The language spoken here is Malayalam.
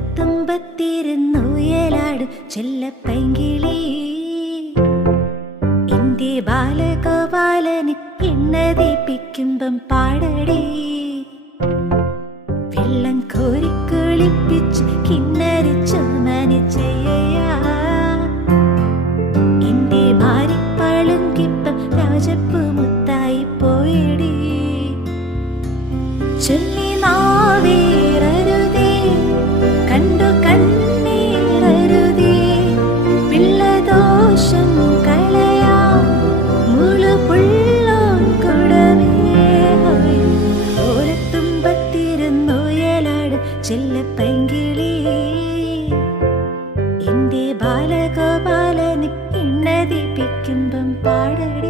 ഓലത്തുമ്പത്തിരുന്നുയലാടും ചെല്ലപ്പൈങ്കിളി എന്റെ ബാലഗോപാലന് എണ്ണതീപ്പിക്കുമ്പം പാടടി വെള്ളം കോരി കുളിപ്പിച്ച് കിണ്ണരിച്ചു മനച്ചയ്യ എന്റെ മാരിപ്പളുങ്കിപ്പം രാജപ്പൂ മുത്തായി പോയടി ചൊല്ലി നാവേറരുതേ കണ്ടു കണ്ണീറരുതേ പിള്ളദോഷം കളയാം മുളുപുള്ളോൻ കുടമേ ഓലത്തുമ്പത്തിരുന്നുയലാടും ചെല്ലപ്പൈങ്കിളി എന്റെ ബാലഗോപാലന് എണ്ണതീപ്പിക്കുമ്പം പാടടി